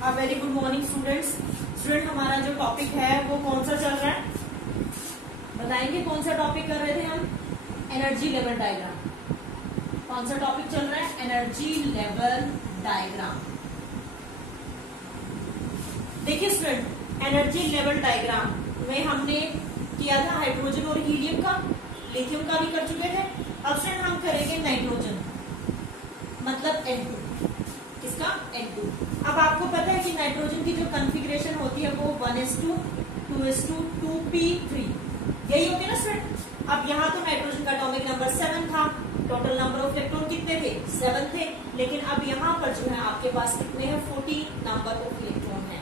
Very good morning students. Student हमारा जो topic है वो कौन सा चल रहा है, बताएंगे कौन सा टॉपिक कर रहे थे हम? Energy level diagram. कौन सा टॉपिक चल रहा है? Energy level diagram. देखिए स्टूडेंट, एनर्जी लेवल डायग्राम में हमने किया था हाइड्रोजन और हीलियम का, लिथियम का भी कर चुके थे। अब स्टूडेंट हम करेंगे नाइट्रोजन, मतलब N2। किसका? N2। अब आपको पता है कि नाइट्रोजन की जो कॉन्फ़िगरेशन होती है वो 1s2, 2s2, 2p3 यही होती है ना स्टूडेंट। अब यहाँ तो नाइट्रोजन का एटॉमिक नंबर 7 था, टोटल नंबर ऑफ इलेक्ट्रॉन कितने थे? 7 थे। लेकिन अब यहाँ पर जो है आपके पास कितने हैं? 14 नंबर ऑफ इलेक्ट्रॉन है।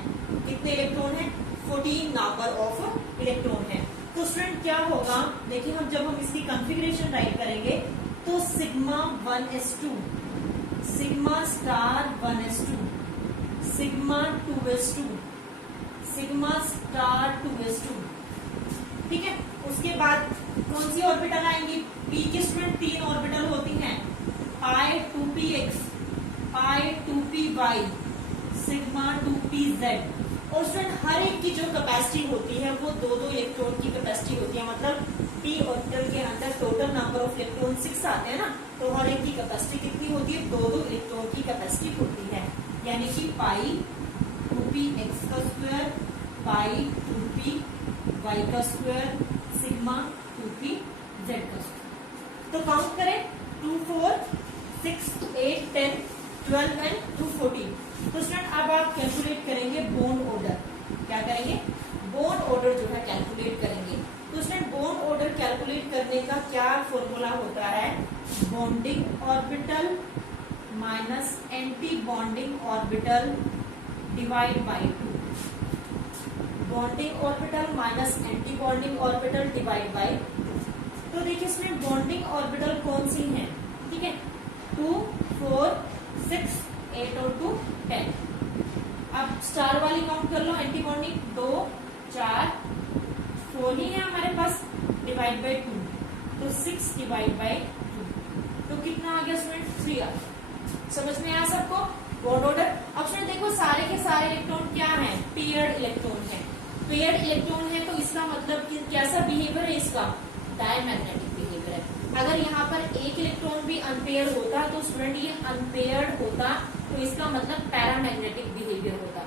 कितने इलेक्ट्रॉन है? 14 नंबर ऑफ इलेक्ट्रॉन है। तो स्टूडेंट क्या होगा, देखिए हम जब हम इसकी कॉन्फ़िगरेशन राइट करेंगे तो sigma 1s2, sigma star 1s2, sigma 2s2, sigma star 2s2, ठीक है। उसके बाद कौन सी ऑर्बिटल आएंगी? पी की स्टूडेंट 3 ऑर्बिटल होती हैं, पाई 2px, pi 2py, sigma 2pz। और स्टूडेंट हर एक की जो कैपेसिटी होती है वो 2-2 इलेक्ट्रॉन की कैपेसिटी होती है, मतलब पी ऑर्बिटल के अंदर टोटल नंबर ऑफ इलेक्ट्रॉन 6 आते हैं ना, तो हर एक की कैपेसिटी कितनी होती है? 2-2 इलेक्ट्रॉन की कैपेसिटी होती है। यानी कि पाई 2px का स्क्वायर, पाई 2py का स्क्वायर, सिग्मा 2pz का स्क्वायर। तो काउंट करें 2, 4, 6, 8, 10, 12 एंड 2, 14। तो स्टूडेंट अब आप कैलकुलेट करेंगे बॉन्ड ऑर्डर। क्या करेंगे? बॉन्ड ऑर्डर जो है कैलकुलेट करेंगे। तो स्टूडेंट बॉन्ड ऑर्डर कैलकुलेट करने का क्या फॉर्मूला होता है? Bonding orbital minus anti bonding orbital divide by 2। Bonding orbital minus anti bonding orbital divide by 2। तो देखिए इसमें बॉन्डिंग ऑर्बिटल कौन सी है? ठीक है, 2, 4, 6, 8 और 2, 10। अब स्टार वाली काउंट कर लो, एंटी बॉन्डिंग 2, 4, 4 ही है हमारे पास, डिवाइड बाय 2, तो 6 डिवाइड बाय 2, तो कितना आ गया स्टूडेंट? 3 आ गया। समझ में आया सबको बॉन्ड ऑर्डर? अब स्टूडेंट देखो सारे के सारे इलेक्ट्रॉन क्या है? पेयर्ड इलेक्ट्रॉन है। पेयर्ड इलेक्ट्रॉन है तो इसका मतलब कि कैसा बिहेवियर है इसका? डायमैग्नेटिक बिहेवियर है। अगर यहाँ पर एक इलेक्ट्रॉन भी अनपेयर्ड होता तो स्टूडेंट ये अनपेयर्ड होता, तो इसका मतलब पैरामैग्नेटिक बिहेवियर होता।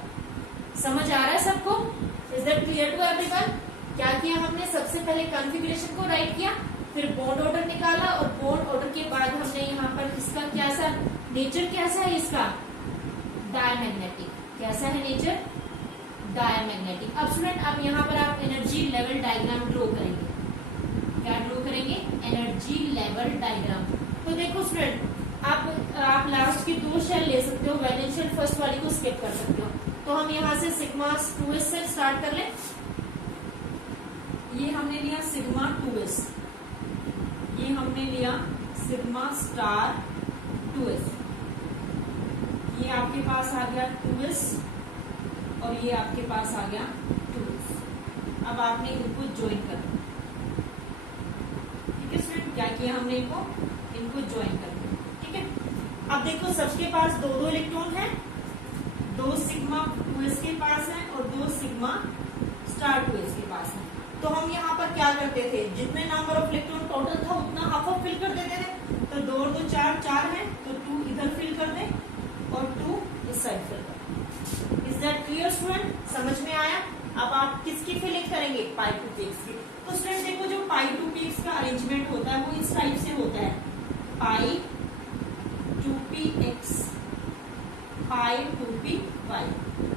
समझ आ रहा है सबको? Is that clear to everyone? क्या किया हमने? सबसे पहले कॉन्फ़िगरेशन को राइट किया, फिर बॉन्ड ऑर्डर निकाला, और बॉन्ड ऑर्डर के बाद हमने यहाँ पर इसका कैसा नेचर कैसा है इसका? डायमैग्नेटिक। कैसा है नेचर? डायमैग्नेटिक। अब स्टूडेंट अब यहाँ पर आप एनर्जी लेवल डायग्राम ड्रॉ करेंगे। क्या ड्रॉ करेंगे? Energy level diagram. तो देखो स्टूडेंट, आप लास्ट की 2 शेल ले सकते हो, वैलेंस शेल फर्स्ट वाली को स्किप कर सकते हो। तो हम यहाँ से सिग्मा 2s से स्टार्ट कर लें। ये हमने लिया सिग्मा 2s, ये हमने लिया सिग्मा स्टार 2s, ये आपके पास आ गया 2s, और ये आपके पास आ गया 2s। अब आपने इनको ज्वाइन करना। ठीक है स्टूडेंट, क्या किया हमने? इनको ज्वाइन कर दिया। ठीक है, अब देखो सबके पास 2-2 इलेक्ट्रॉन है, 2 सिग्मा 2s के पास है और 2 सिग्मा स्टार 2s के पास है। तो हम यहाँ पर क्या करते थे? जितने नंबर ऑफ इलेक्ट्रॉन टोटल था उतना हाफ ऑफ फिल कर देते थे। तो 2 और 2 4, 4 है, तो 2 इधर फिल कर दे और 2 इस साइड फिल कर दे। Is that clear student? समझ में आया? अब आप किसकी फिलिंग करेंगे? पाई 2px की। तो स्टूडेंट देखो जो पाई 2px का अरेंजमेंट होता है वो इस टाइप से होता है, पाई 2px, पाई 2py,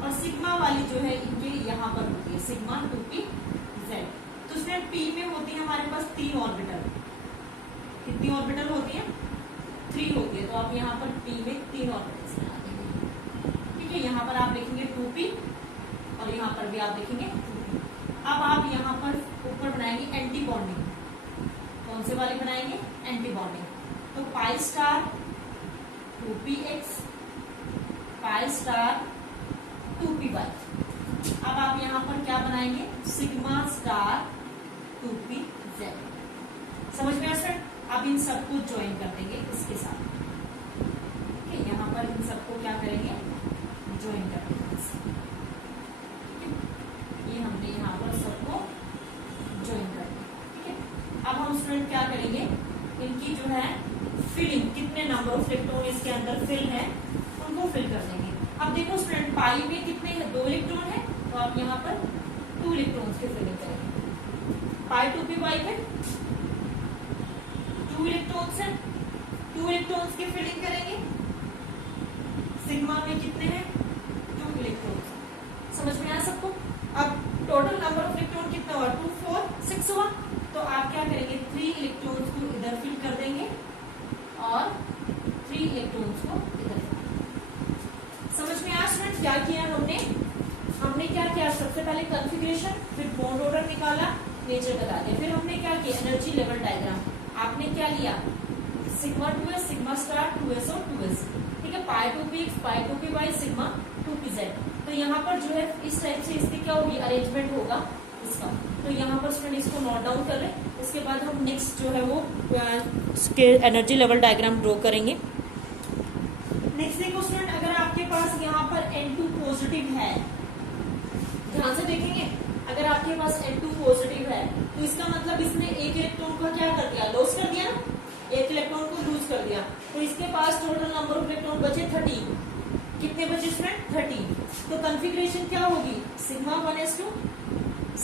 और सिग्मा वाली जो है इनके यहाँ पर होती है सिग्मा 2pz। तो स्टूडेंट पी में होती है हमारे पास 3 ऑर्बिटल। कितनी ऑर्बिटल होती है? 3 होती है। तो आप यहाँ पर पी में 3 ऑर्बिटल्स बना देंगे। ठीक है, यहाँ पर आप लिखेंगे 2p और यहाँ पर भी आप लिखेंगे 2p। अब आप यहाँ पर ऊपर बनाएंगे एंटी बॉन्डिंग। कौन से वाले बनाएंगे? Anti bonding. तो पाई star 2px, pi star 2py। अब आप यहाँ पर क्या बनाएंगे? Sigma star 2pz। समझ में आ सर? अब इन सबको ज्वाइन कर देंगे इसके साथ। ठीक है, यहाँ पर इन सबको क्या करेंगे? ज्वाइन कर देंगे। पाई में कितने हैं, 2 इलेक्ट्रॉन है, तो आप यहाँ पर 2 इलेक्ट्रॉन्स की फिलिंग करेंगे। पाई 2p वाई में 2 इलेक्ट्रॉन्स है, 2 इलेक्ट्रॉन्स की फिलिंग करेंगे। सिग्मा में कितने हैं, 2 इलेक्ट्रॉन्स। समझ में आया सबको? अब टोटल नंबर ऑफ इलेक्ट्रॉन कितना हुआ, 2 4 6 हुआ। तो आप क्या करेंगे, 3 इलेक्ट्रॉन्स को इधर फिल कर देंगे और 3 इलेक्ट्रॉन्स को इधर। समझ में आया स्टूडेंट? क्या किया हमने क्या किया, सबसे पहले कॉन्फ़िगरेशन, फिर बॉन्ड ऑर्डर निकाला, नेचर बता दिया, फिर हमने क्या किया, एनर्जी लेवल डायग्राम। आपने क्या लिया, sigma 2s, sigma star 2s और 2s, ठीक है, पाई 2px, pi 2py, sigma 2pz। तो यहाँ पर जो है इस टाइप से इसकी क्या होगी, अरेंजमेंट होगा इसका। तो यहाँ पर स्टूडेंट इसको नोट डाउन कर रहे हैं। उसके बाद हम नेक्स्ट जो है वो इसके एनर्जी लेवल डायग्राम ड्रॉ करेंगे। नेक्स्ट देखो स्टूडेंट, अगर आपके पास यहाँ पर N2 पॉजिटिव है, ध्यान से देखेंगे, अगर आपके पास N2 पॉजिटिव है तो इसका मतलब इसने एक इलेक्ट्रॉन को क्या कर दिया, लॉस कर दिया ना, एक इलेक्ट्रॉन को लूज कर दिया। तो इसके पास टोटल नंबर ऑफ इलेक्ट्रॉन बचे 30। कितने बचे स्टूडेंट, 30। तो कॉन्फ़िगरेशन क्या होगी, sigma 1s2,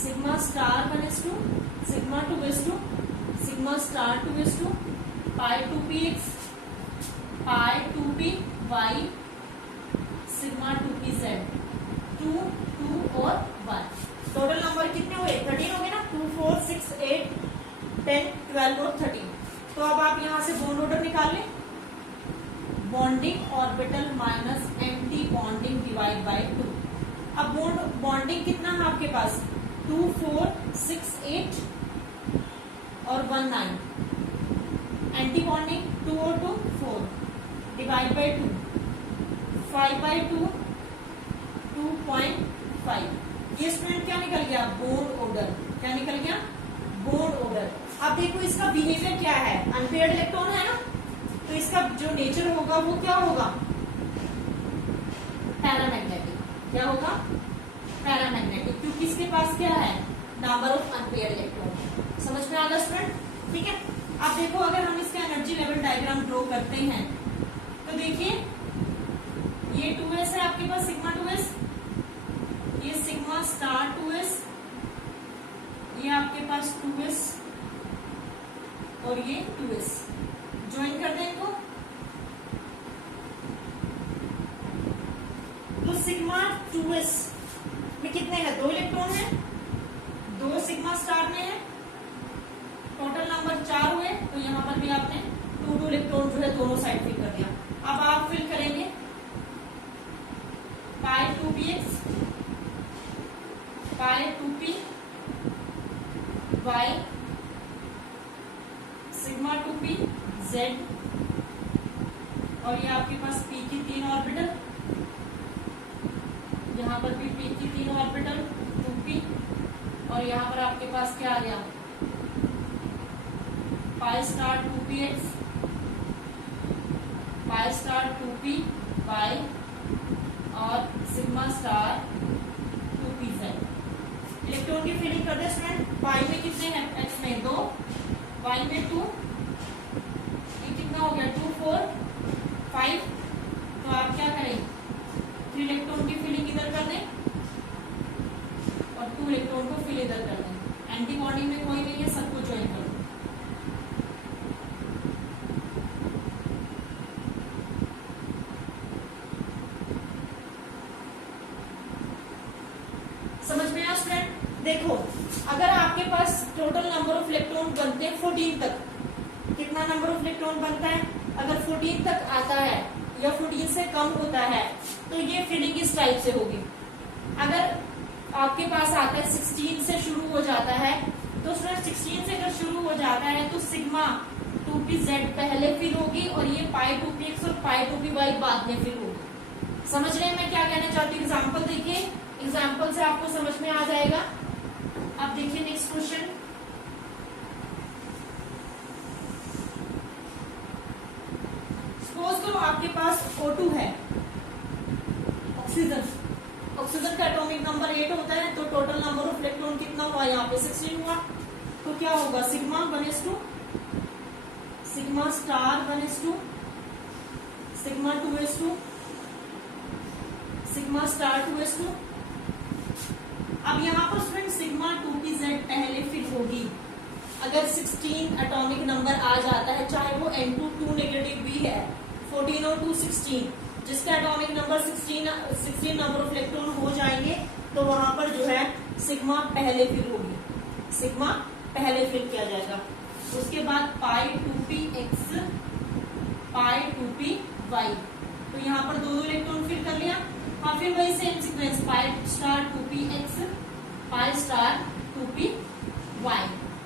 sigma star 1s2, sigma 2s2, sigma star 2s2, पाई 2px, pi 2py, sigma 2pz, 2 2 और 1। टोटल नंबर कितने हुए, 13 हो गए ना, 2 4 6 8 10 12 और 13। तो अब आप यहां से बॉन्ड ऑर्डर निकाल लें, bonding orbital minus anti bonding divide by 2। अब बॉन्डिंग कितना है आपके पास, 2 4 6 8 और 1 9। एंटी बॉन्डिंग 2 और 2 4 डिवाइड बाय 2, 5 बाय 2 2.5। ये स्टूडेंट क्या निकल गया, बॉन्ड ऑर्डर। क्या निकल गया, बॉन्ड ऑर्डर। अब देखो इसका बिहेवियर क्या है, अनपेयर्ड इलेक्ट्रॉन है ना, तो इसका जो नेचर होगा वो क्या होगा, पैरामैग्नेटिक। क्या होगा, पैरामैग्नेटिक, क्योंकि इसके पास क्या है, नंबर ऑफ अनपेयर्ड इलेक्ट्रॉन। समझ में आ गया स्टूडेंट? ठीक है। अब देखो अगर हम इसका एनर्जी लेवल डायग्राम ड्रॉ करते हैं तो देखिए ये 2s है आपके पास, सिग्मा 2s, ये सिग्मा स्टार 2s, ये आपके पास 2s और ये 2s। ज्वाइन कर दें इनको, तो सिग्मा 2s में कितने हैं, 2 इलेक्ट्रॉन है, 2 सिग्मा स्टार में है, टोटल नंबर 4 हुए। तो यहाँ पर भी आपने 2 इलेक्ट्रॉन जो है दोनों साइड फिल कर दिया। अब आप फिल करेंगे पाई 2px, पाई 2p y, sigma 2p z, और ये आपके पास p की 3 ऑर्बिटल, यहाँ पर भी p की 3 ऑर्बिटल 2p, और यहाँ पर आपके पास क्या आ गया, पाई star 2px, pi star 2p y और सिग्मा स्टार 2pz। इलेक्ट्रॉन की फिलिंग कर दे स्टूडेंट। पाई में कितने हैं, x में 2, y में 2, ये कितना हो गया, 2 4 5। तो आप क्या करें, 3 इलेक्ट्रॉन की फिलिंग इधर कर दें और 2 इलेक्ट्रॉन को फिल इधर कर दें। एंटी बॉन्डिंग में कोई नहीं है, सबको ज्वाइन कर दो। समझ में आया स्टूडेंट? देखो अगर आपके पास टोटल नंबर ऑफ इलेक्ट्रॉन बनते हैं 14 तक, कितना नंबर ऑफ इलेक्ट्रॉन बनता है, अगर 14 तक आता है या 14 से कम होता है तो ये फिलिंग इस टाइप से होगी। अगर आपके पास आता है 16 से शुरू हो जाता है, तो स्टूडेंट 16 से अगर शुरू हो जाता है तो सिग्मा 2pz पहले फिल होगी और ये पाई 2px और पाई 2py बाद में फिल होगी। समझ रहे हैं मैं क्या कहना चाहती हूँ? एग्जाम्पल देखिए, एग्जाम्पल से आपको समझ में आ जाएगा। अब देखिए नेक्स्ट क्वेश्चन, सपोज करो आपके पास O2 है, ऑक्सीजन, ऑक्सीजन का एटॉमिक नंबर 8 होता है, तो टोटल नंबर ऑफ इलेक्ट्रॉन कितना हुआ, यहाँ पे 16 हुआ। तो क्या होगा, sigma 1s2, sigma star 1s2, sigma 2s2, sigma sigma star 2s2। अब यहाँ पर स्टूडेंट सिग्मा 2pz पहले फिल होगी। अगर 16 एटॉमिक नंबर आ जाता है, चाहे वो N2 2 नेगेटिव भी है, 14 और 2 16, जिसका atomic number 16 number of electron हो जाएंगे, तो वहां पर जो है सिग्मा पहले फिल होगी, सिग्मा पहले फिल किया जाएगा। उसके बाद पाई 2px, पाई 2py, तो यहाँ पर दो इलेक्ट्रॉन फिल कर लिया। हाँ, फिर वही सेम सीक्वेंस, पाई star 2px, pi star 2py।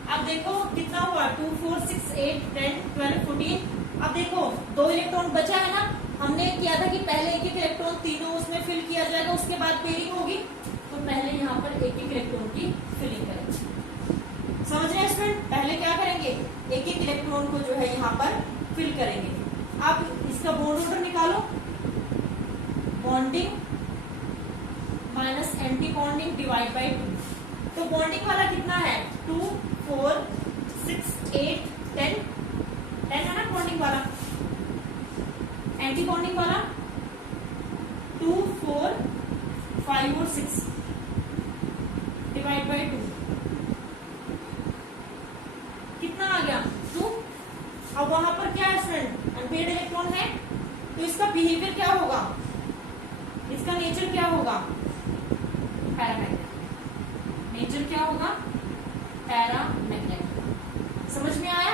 अब देखो कितना हुआ, 2 4 6 8 10 12 14। अब देखो दो इलेक्ट्रॉन बचा है ना, हमने किया था कि पहले एक एक इलेक्ट्रॉन तीनों उसमें फिल किया जाएगा, उसके बाद पेयरिंग होगी। तो पहले यहाँ पर एक एक इलेक्ट्रॉन की फिलिंग करेंगे। समझ रहे हैं स्टूडेंट? पहले क्या करेंगे, एक एक इलेक्ट्रॉन को जो है यहाँ पर फिल करेंगे। अब इसका बॉन्ड ऑर्डर निकालो, bonding minus anti bonding divide by 2। तो बॉन्डिंग वाला कितना है, 2 4 6 8 10 10 है ना बॉन्डिंग वाला। एंटी बॉन्डिंग वाला 2 4 5 और 6 डिवाइड बाई 2, कितना आ गया 2। अब वहां पर क्या है स्टूडेंट, अनपेयर्ड इलेक्ट्रॉन है, तो इसका बिहेवियर क्या होगा, इसका नेचर क्या होगा, पैरामैग्नेटिक। नेचर क्या होगा, पैरामैग्नेटिक। समझ में आया?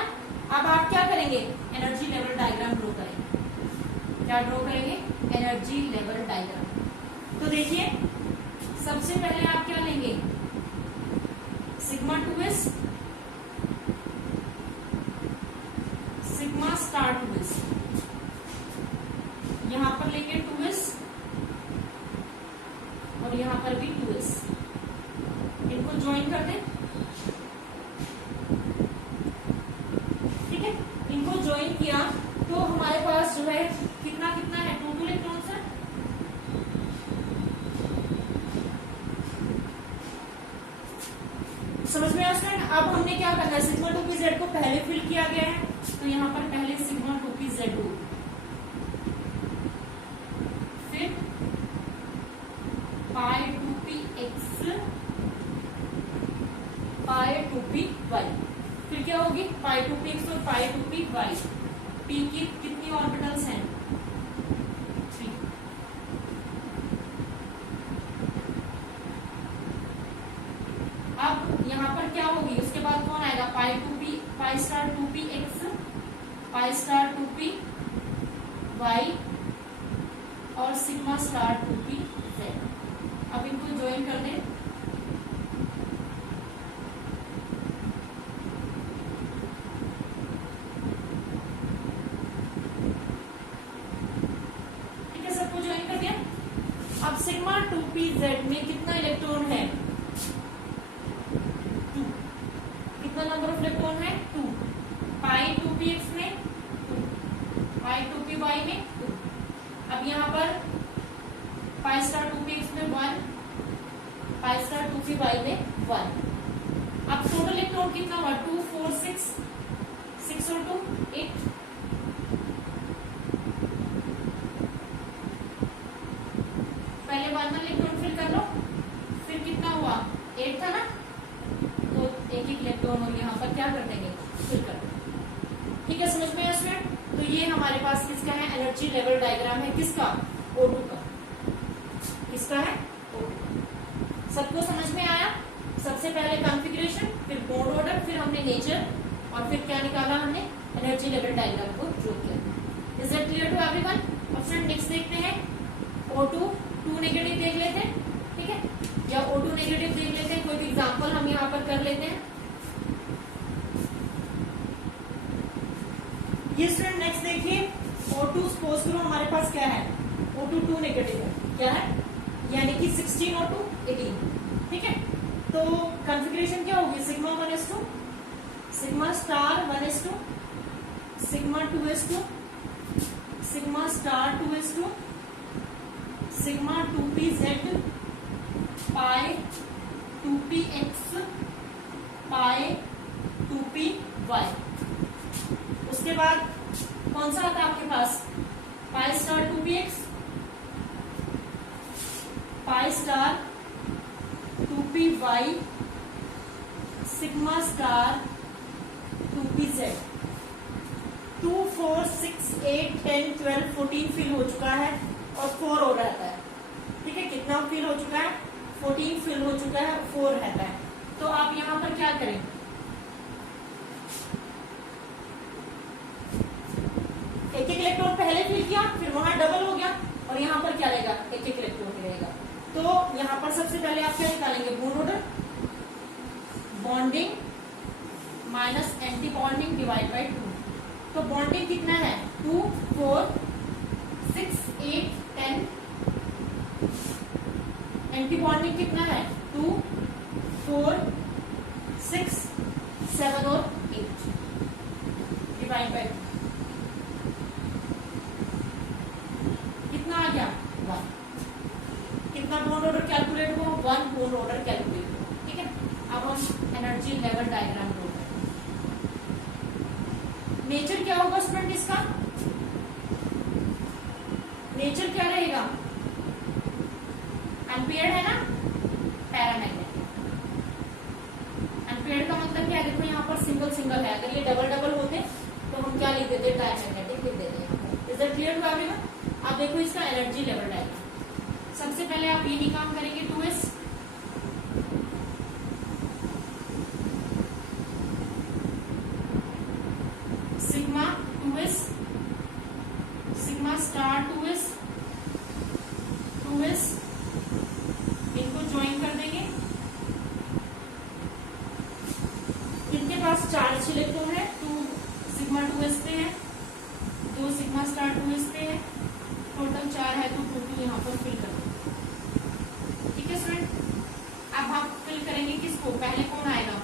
अब आप क्या करेंगे, एनर्जी लेवल डायग्राम ड्रॉ करेंगे। क्या ड्रॉ करेंगे, एनर्जी लेवल डायग्राम। तो देखिए सबसे पहले आप क्या लेंगे, sigma 2s, sigma star 2s, यहां पर लेंगे 2s और यहां पर भी 2s, इनको ज्वाइन कर दें। ठीक है, इनको ज्वाइन किया तो हमारे पास जो है कितना कितना है, 2 इलेक्ट्रॉन्स है। समझ में आया? अब हमने क्या करना है, सिग्मा 2pz को पहले फिल किया गया है, तो यहाँ पर पहले सिग्मा 2pz हो, फिर पाई 2px, पाई 2py, फिर क्या होगी पाई 2px और पाई 2py। p की कितनी ऑर्बिटल्स हैं, 3। अब यहाँ पर क्या होगी, उसके बाद कौन आएगा, पाई 2p, पाई star 2px, pi star 2py और सिग्मा स्टार 2pz। अब इनको ज्वाइन कर दें। ठीक है, सबको ज्वाइन कर दिया। अब सिग्मा 2pz में कितना इलेक्ट्रॉन है, 2। कितना नंबर ऑफ इलेक्ट्रॉन है, 2। पाई 2px में 2, पाई 2py में 2। अब यहाँ पर पाई स्टार 2px में 1, पाई स्टार 2py में 1। अब टोटल इलेक्ट्रॉन कितना हुआ, 2 4 6 6 और 2 8। पहले 1 इलेक्ट्रॉन फिल कर लो, फिर कितना हुआ 8 था ना, तो एक एक इलेक्ट्रॉन और यहाँ पर क्या कर देंगे, फिल कर देंगे। ठीक है, समझ में आया स्टूडेंट? तो ये हमारे पास किसका है, एनर्जी लेवल डायग्राम है, किसका, O2 का। किसका है, O2। सबको समझ में आया? सबसे पहले कॉन्फ़िगरेशन, फिर बॉन्ड ऑर्डर, फिर हमने नेचर, और फिर क्या निकाला हमने, एनर्जी लेवल डायग्राम को ड्रॉ किया। Is it clear to everyone? अब फ्रेंड नेक्स्ट देखते हैं, O2 2 नेगेटिव देख लेते हैं। ठीक है, या O2 नेगेटिव देख लेते हैं, कोई भी एग्जाम्पल हम यहाँ पर कर लेते हैं। ये स्टूडेंट नेक्स्ट देखिए, O2 सपोज करो हमारे पास क्या है, O2 2 नेगेटिव है, क्या है, यानी कि 16 O2 18। ठीक है, तो कॉन्फ़िगरेशन क्या होगी, sigma 1s2, sigma star 1s2, sigma 2s2, sigma star 2s2, sigma 2pz, pi 2px, pi 2py। उसके बाद कौन सा आता है आपके पास, pi star 2px, pi star 2p/y sigma star 2pz। 2, 4, 6, 8, 10, 12, 14 fill हो चुका है और 4 और रहता है। ठीक है, कितना फिल हो चुका है? 14 फिल हो चुका है, 4 रहता है। तो आप यहां पर क्या करें, एक एक इलेक्ट्रॉन पहले फिल किया, फिर वहां डबल हो गया, और यहां पर क्या रहेगा? एक एक इलेक्ट्रॉन रहेगा। तो यहां पर सबसे पहले आप क्या निकालेंगे? Bond order, bonding minus anti bonding divide by 2। तो बॉन्डिंग कितना है? 2, 4, 6, 8, 10। एंटी बॉन्डिंग कितना है? 2, 4, 6, 7 और 8 डिवाइड बाई 2। कितना आ गया? 1। कितना बॉन्ड ऑर्डर कैलकुलेट हुआ? 1 बॉन्ड ऑर्डर कैलकुलेट हुआ। ठीक है, अब हम एनर्जी लेवल डायग्राम ड्रॉ करें। नेचर क्या होगा स्टूडेंट इसका? नेचर क्या रहेगा? अनपेयर्ड है ना, पैरामैग्नेटिक। अनपेयर्ड का मतलब क्या है? देखो यहाँ पर सिंगल सिंगल है, अगर ये डबल डबल होते तो हम क्या लिख देते? डायमैग्नेटिक लिख देते। Is that clear to everyone? आप देखो इसका एनर्जी लेवल डायग्राम। सबसे पहले आप यही काम करेंगे, 2s sigma 2s sigma star 2s इनको ज्वाइन कर देंगे। इनके पास 4 इलेक्ट्रॉन है, 2 सिग्मा 2s पे है, 2 सिग्मा स्टार 2s पे है, टोटल 4 है, तो 2 यहाँ पर फिल कर देंगे। ठीक है स्टूडेंट, अब आप फिल करेंगे किसको? पहले कौन आएगा?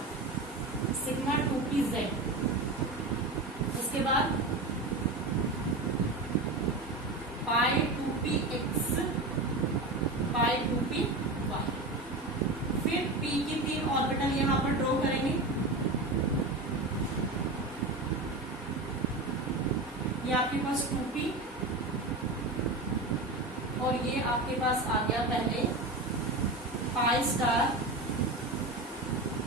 सिग्मा 2pz, उसके बाद पाई 2px पाई 2py। फिर p की 3 ऑर्बिटल यहां पर ड्रॉ करेंगे। ये आपके पास 2p और ये आपके पास आ गया पहले पाई स्टार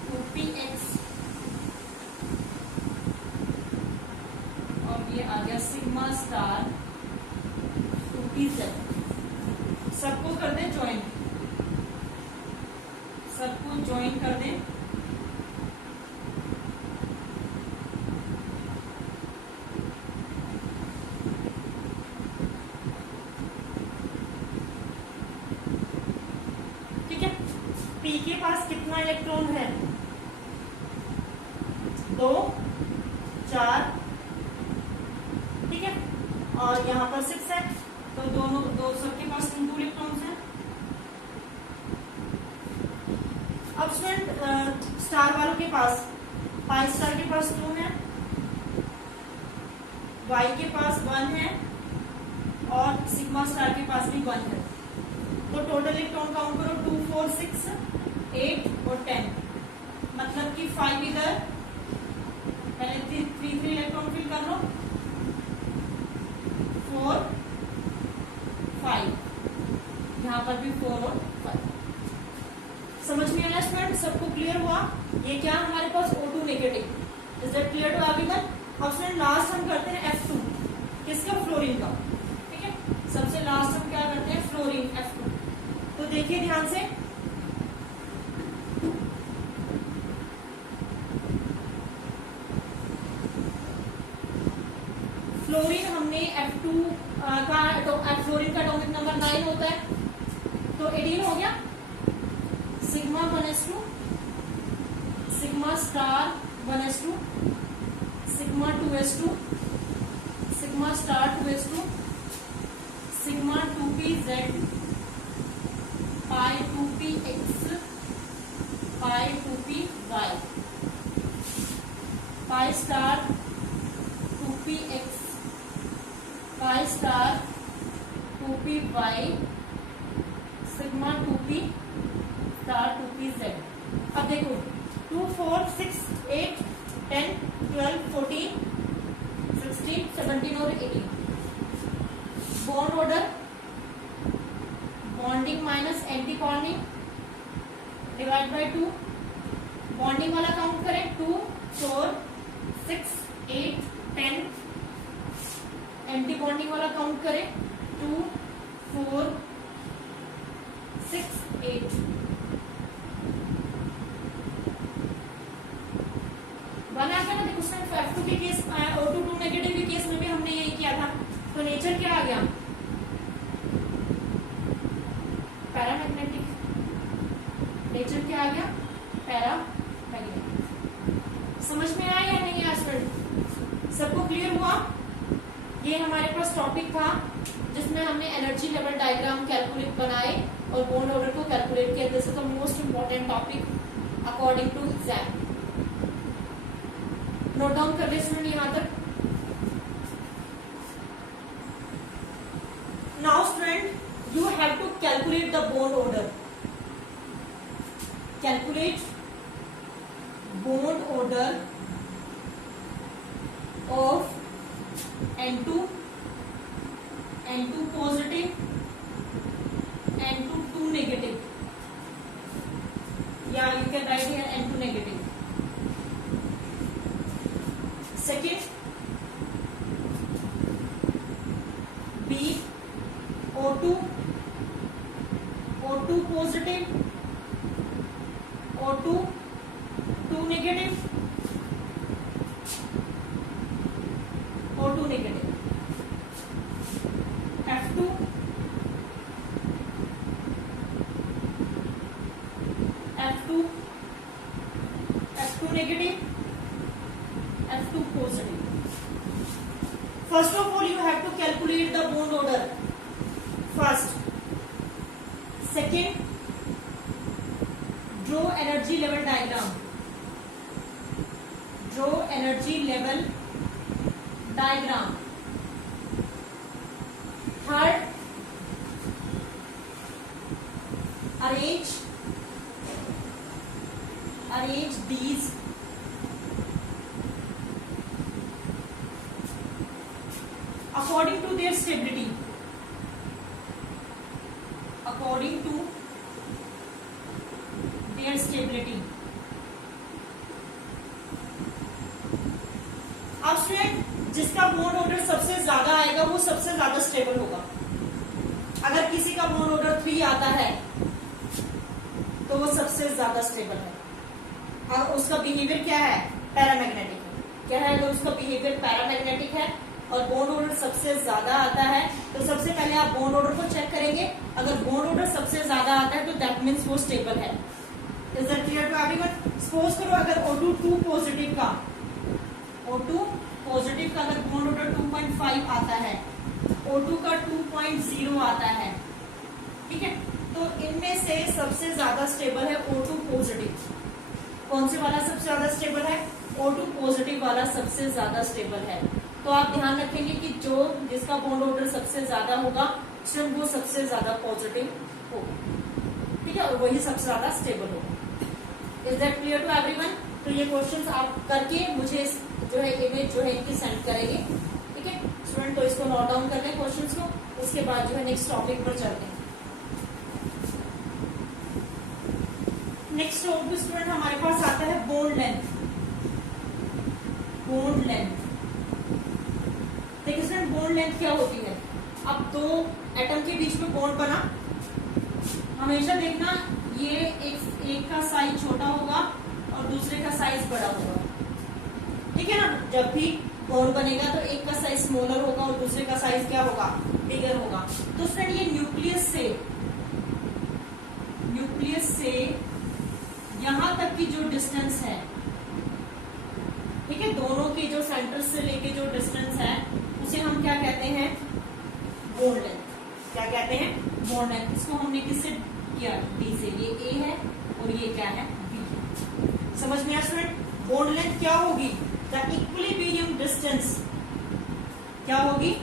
2px और ये आ गया सिग्मा स्टार 2pz। सबको कर दें ज्वाइन, सबको ज्वाइन कर दें। ठीक है, p के पास कितना इलेक्ट्रॉन है? 2, 4। ठीक है, और यहाँ पर 6 है, तो दोनों सबके पास 2 इलेक्ट्रॉन्स हैं। अब स्टूडेंट स्टार वालों के पास, पाई स्टार के पास 2 है, y के पास 1 है और सिग्मा स्टार के पास भी 1 है। तो टोटल इलेक्ट्रॉन काउंट करो, 2, 4, 6, 8 और 10। मतलब कि 5 इधर, पहले 3 इलेक्ट्रॉन फिल कर लो, 4, 5, यहाँ पर भी 4 और 5। समझ में आया स्टूडेंट? सबको क्लियर हुआ? ये क्या हमारे पास O2 negative. Is that clear to everyone? अब स्टूडेंट लास्ट हम करते हैं F2, किसका? फ्लोरीन का। ठीक है, सबसे लास्ट हम क्या करते हैं? Fluorine, F2। तो देखिए ध्यान से, फ्लोरीन हमने F2 का, तो फ्लोरीन का एटॉमिक नंबर 9 होता है, तो 18 हो गया। Sigma 1s2 sigma star 1s2 sigma 2s2 sigma star 2s2 sigma 2pz pi 2px pi 2py पाई star 2px pi star 2py sigma 2p star 2pz। अब देखो 2, 4, 6, 8, 10, 12, 14, 16, 17 और 18 bond order, bonding bonding minus anti bonding divide by 2। Bonding वाला count करें 2 4 6 8 10। Anti bonding वाला count करें 2 4 6 8। बना क्या ना, देखो उसमें F2 के केस O2 2 नेगेटिव के केस में भी हमने यही किया था। तो नेचर क्या आ गया, पैरामैग्नेटिक। नेचर क्या आ गया, पैरामैग्नेटिक। समझ में आया या नहीं आया स्टूडेंट? सबको क्लियर हुआ? ये हमारे पास टॉपिक था जिसमें हमने एनर्जी लेवल डायग्राम कैलकुलेट बनाए और बॉन्ड ऑर्डर को कैलकुलेट किया। This is the most important topic according to exam. Note down कर ले स्टूडेंट यहां तक। Now student you have to calculate the bond order. Calculate bond order of N2 positive, N2 2 negative. Yeah, you can write here N2 negative. Second, B O2 positive, O2 2 negative, O2 negative. F2 negative, F2 positive. First of all, you have to calculate the bond order first. Second, draw energy level diagram. Draw energy level diagram. Third, arrange these according to their stability. According to their stability. अब student जिसका bond order सबसे ज्यादा आएगा वो सबसे ज्यादा stable होगा। अगर किसी का बॉन्ड ऑर्डर 3 आता है तो वो सबसे ज्यादा स्टेबल है और उसका बिहेवियर क्या है, पैरामैग्नेटिक है। क्या है, अगर उसका बिहेवियर पैरामैग्नेटिक है और बॉन्ड ऑर्डर सबसे ज्यादा आता है तो सबसे पहले आप बॉन्ड ऑर्डर को चेक करेंगे। अगर बॉन्ड ऑर्डर सबसे ज्यादा आता है तो दैट मीन्स वो स्टेबल है। Is that clear to everyone? Suppose करो अगर O2 2 पॉजिटिव का अगर बॉन्ड ऑर्डर 2.5 आता है, O2 का 2.0 आता है, ठीक है, तो इनमें से सबसे ज्यादा स्टेबल है O2 पॉजिटिव। कौन से वाला सबसे ज्यादा स्टेबल है? O2 पॉजिटिव वाला सबसे ज्यादा स्टेबल है। तो आप ध्यान रखेंगे कि जिसका बॉन्ड ऑर्डर सबसे ज्यादा होगा सिर्फ वो सबसे ज्यादा पॉजिटिव होगा, ठीक है, और वही सबसे ज्यादा स्टेबल होगा। Is that clear to everyone? तो ये क्वेश्चंस आप करके मुझे जो है इमेज जो है इनकी सेंड करेंगे, ठीक है स्टूडेंट। तो इसको नोट डाउन कर लें क्वेश्चंस को, उसके बाद जो है नेक्स्ट टॉपिक पर चलते हैं। नेक्स्ट टॉपिक स्टूडेंट हमारे पास आता है बॉन्ड लेंथ। बॉन्ड लेंथ देखिए स्टूडेंट, बॉन्ड लेंथ क्या होती है? अब दो एटम के बीच में बॉन्ड बना, हमेशा देखना ये एक का साइज छोटा होगा और दूसरे का साइज बड़ा होगा, ठीक है ना। जब भी बॉन्ड बनेगा तो एक का साइज स्मॉलर होगा और दूसरे का साइज क्या होगा, बिगर होगा। तो स्टूडेंट ये न्यूक्लियस से यहां तक की जो डिस्टेंस है, ठीक है, दोनों के जो सेंटर से लेके जो डिस्टेंस है उसे हम क्या कहते हैं, बॉन्ड लेंथ। क्या कहते हैं, बॉन्ड लेंथ। इसको हमने किससे किया, डी से। ये ए है और ये क्या है, बी है। समझ में आया स्टूडेंट? बॉन्ड लेंथ क्या होगी, द इक्विलिब्रियम डिस्टेंस। क्या होगी,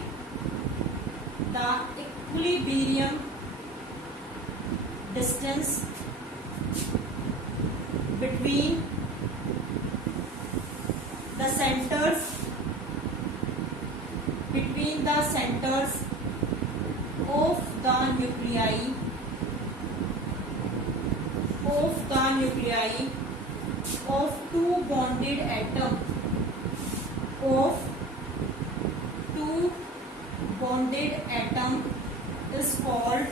the equilibrium distance between the centers of the nuclei nuclei of two bonded atom is called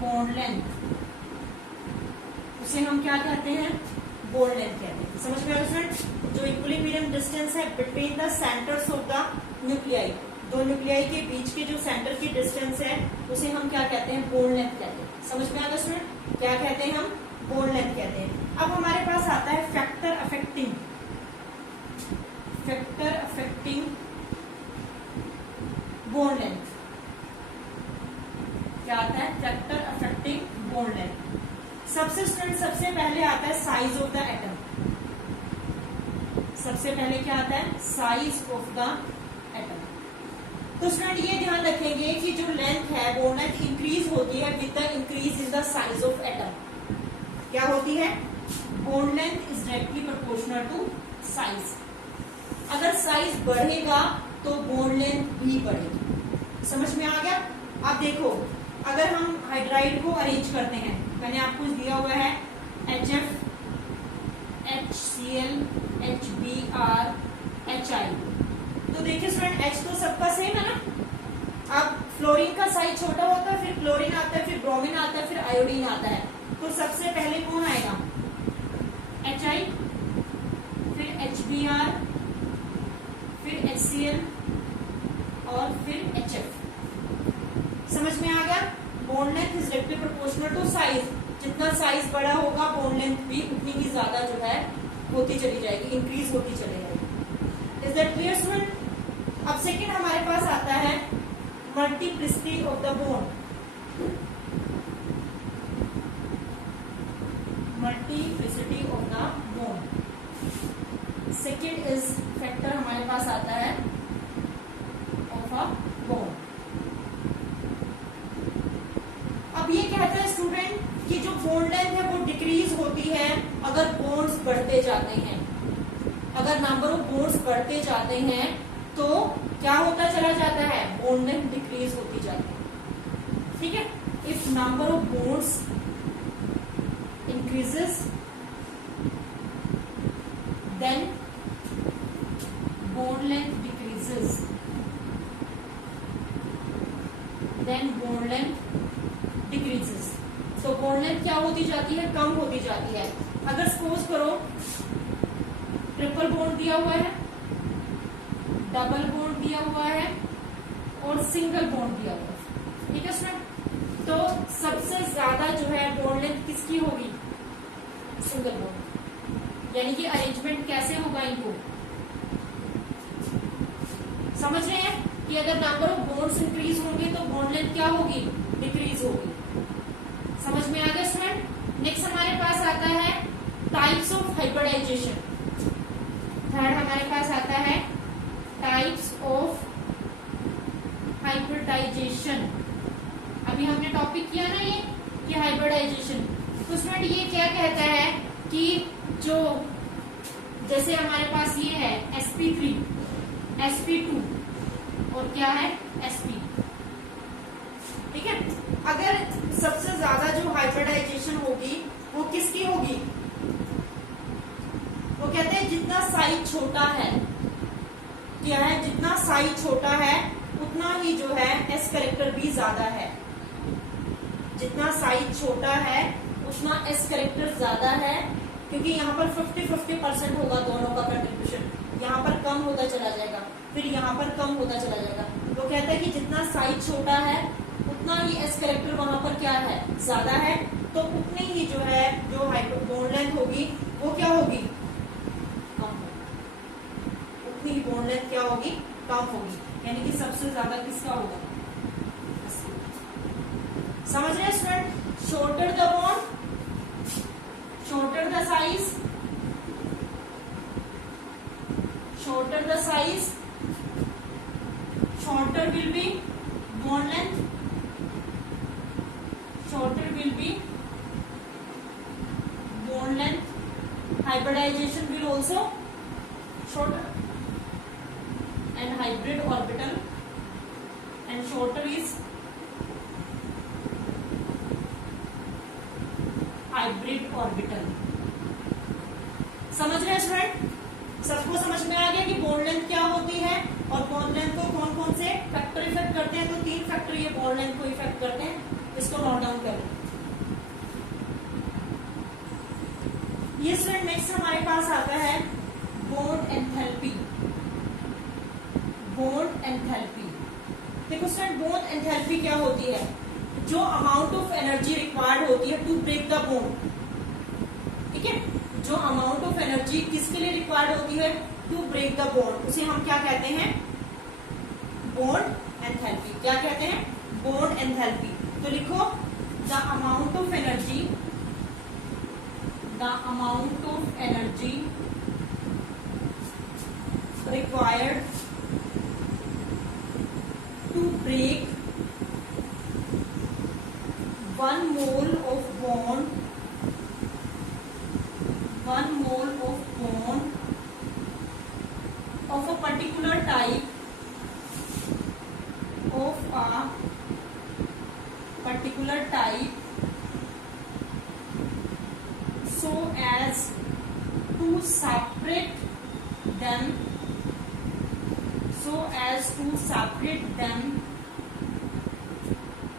bond length. उसे हम क्या कहते हैं? बॉन्ड लेंथ कहते हैं. समझ में आया स्टूडेंट? जो इक्विलिब्रियम डिस्टेंस है between the centres of the nuclei, दो न्यूक्लियाई के बीच के जो सेंटर की डिस्टेंस है उसे हम क्या कहते हैं? बॉन्ड लेंथ कहते हैं. समझ में आ गया स्टूडेंट? क्या कहते हैं? हम बॉन्ड लेंथ कहते हैं. अब हमारे पास आता है फैक्टर अफेक्टिंग बॉन्ड लेंथ. क्या आता है? Factor affecting bond length. सबसे पहले आता है साइज ऑफ द एटम. सबसे पहले क्या आता है? Size of the atom. तो स्टूडेंट ये ध्यान रखेंगे कि जो लेंथ है बॉन्ड लेंथ इंक्रीज होती है with the increase in the size of atom. क्या होती है? Bond length is directly proportional to size. अगर साइज बढ़ेगा तो बॉन्ड लेंथ भी बढ़ेगी. समझ में आ गया? अब देखो, अगर हम हाइड्राइड को अरेंज करते हैं, मैंने आपको दिया हुआ है HF, HCl, HBr, HI. तो देखिए स्टूडेंट, H तो सबका सेम है ना. अब फ्लोरीन का साइज छोटा होता है, फिर क्लोरीन आता है, फिर ब्रोमीन आता है, फिर आयोडीन आता है. तो सबसे पहले कौन आएगा? HI, फिर HBr, फिर HCl और फिर HF. समझ में आ गया? Bond length is directly proportional to size. जितना साइज बड़ा होगा बॉन्ड लेंथ भी उतनी ही ज्यादा जो है होती चली जाएगी, इंक्रीज होती चली जाएगी. Is that clear student? अब सेकंड हमारे पास आता है multiplicity of the bond. Multiplicity of the bond. Second is factor हमारे पास आता है ऑफ अ बॉन्ड. अब ये कहता है स्टूडेंट कि जो बॉन्ड लेंथ है वो डिक्रीज होती है अगर बॉन्ड्स बढ़ते जाते हैं. अगर नंबर ऑफ बॉन्ड्स बढ़ते जाते हैं तो क्या होता चला जाता है? बॉन्ड लेंथ डिक्रीज होती जाती है. ठीक है? If number of bonds increases then bond length decreases. तो बॉन्ड लेंथ क्या होती जाती है? कम होती जाती है. अगर सपोज करो ट्रिपल बॉन्ड दिया हुआ है, डबल बॉन्ड दिया हुआ है और सिंगल बॉन्ड दिया हुआ है. ठीक है स्टूडेंट? तो सबसे ज्यादा जो है बॉन्ड लेंथ किसकी होगी? Single bond. यानी कि अरेंजमेंट कैसे होगा इनको? समझ रहे हैं कि अगर नंबर ऑफ बॉन्ड्स इंक्रीज होंगे तो बॉन्ड लेंथ क्या होगी? डिक्रीज होगी. समझ में आ गया स्टूडेंट? नेक्स्ट हमारे पास आता है टाइप्स ऑफ हाइब्रिडाइजेशन. थर्ड हमारे पास आता है टाइप्स ऑफ हाइब्रिडाइजेशन. अभी हमने टॉपिक किया ना ये कि हाइब्रिडाइजेशन. तो स्टूडेंट ये क्या कहता है कि जो जैसे हमारे पास ये है sp3, sp2 और क्या है sp. ठीक है? अगर सबसे ज्यादा जो हाइब्रिडाइजेशन होगी वो किसकी होगी? वो कहते हैं जितना साइज छोटा है, क्या है? जितना साइज छोटा है उतना ही जो है एस करेक्टर भी ज्यादा है. जितना साइज छोटा है उतना एस करेक्टर ज्यादा है, क्योंकि यहाँ पर 50-50% होगा दोनों का कंट्रीब्यूशन. यहाँ पर कम होता चला जाएगा, फिर यहाँ पर कम होता चला जाएगा. वो कहता है कि जितना साइज छोटा है उतना ही एस करेक्टर वहां पर क्या है? ज्यादा है. तो उतनी ही जो है जो बॉन्ड लेंथ होगी वो क्या होगी? कम होगी. उतनी ही बॉन्ड लेंथ क्या होगी? कम होगी. यानी कि सबसे ज्यादा किसका होगा? समझ रहे हैं student? Shorter the bond, shorter the size, shorter the size, shorter will be bond length, shorter will be bond length. Hybridization will also shorter, and hybrid orbital, and shorter is hybrid orbital. समझ रहे हैं student? सबको समझ में आ गया कि bond length क्या होती है और बॉन्ड लेंथ को कौन कौन से फैक्टर इफेक्ट करते हैं? तो 3 फैक्टर ये बॉन्ड लेंथ को इफेक्ट करते हैं, इसको नोट डाउन करें। ये स्टूडेंट नेक्स्ट हमारे पास आता है बॉन्ड एंथैल्पी। बॉन्ड एंथैल्पी, देखो स्टूडेंट बॉन्ड एंथैल्पी क्या होती है? जो अमाउंट ऑफ एनर्जी रिक्वायर्ड होती है टू ब्रेक द बॉन्ड, ठीक है, जो अमाउंट ऑफ एनर्जी किसके लिए रिक्वायर्ड होती है? टू ब्रेक द बॉन्ड, उसे हम क्या कहते हैं? Bond enthalpy. क्या कहते हैं? Bond enthalpy. तो लिखो the amount of energy, the amount of energy required to break 1 mole of bond, 1 mole of bond of a particular type, of a particular type, so as to separate them, so as to separate them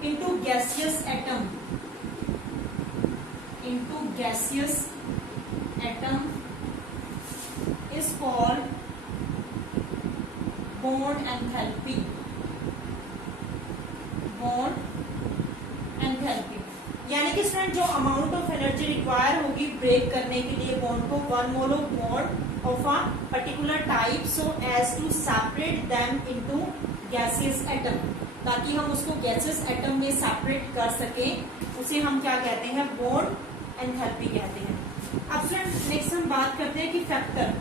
into gaseous atom, into gaseous atom is called bond enthalpy, bond enthalpy। यानी कि student जो amount of energy require होगी break करने के लिए bond को, 1 mole of bond of a particular type so as to separate them into gaseous atom, ताकि हम उसको गैसेस एटम में सेपरेट कर सकें, उसे हम क्या कहते हैं? बॉन्ड एंथैल्पी कहते हैं। अब फ्रेंड्स नेक्स्ट हम बात करते हैं कि factor,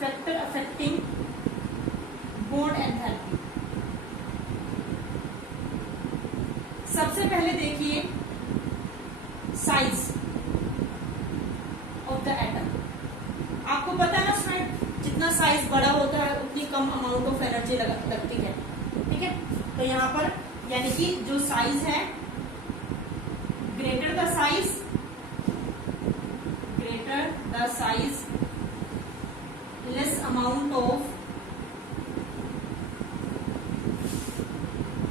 factor affecting bond enthalpy. सबसे पहले देखिए साइज ऑफ द एटम। आपको पता है ना फ्रेंड, जितना साइज बड़ा होता है उतनी कम अमाउंट ऑफ एनर्जी लगती है, ठीक है। तो यहाँ पर यानी कि जो साइज है, greater the size, greater the size, less amount of